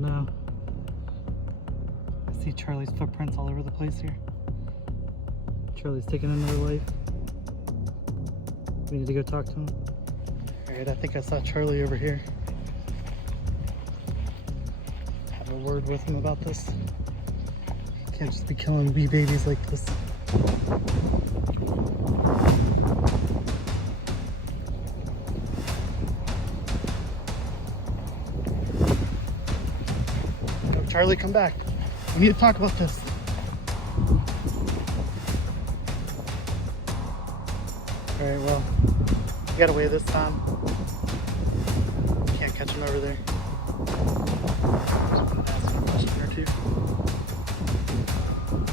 no. I see Charlie's footprints all over the place here. Charlie's taking another life. We need to go talk to him. Alright, I think I saw Charlie over here. Have a word with him about this. Can't just be killing wee babies like this. Go, Charlie, come back. We need to talk about this. Alright, well, you got away this time. Can't catch him over there. Just want to ask him a question or two.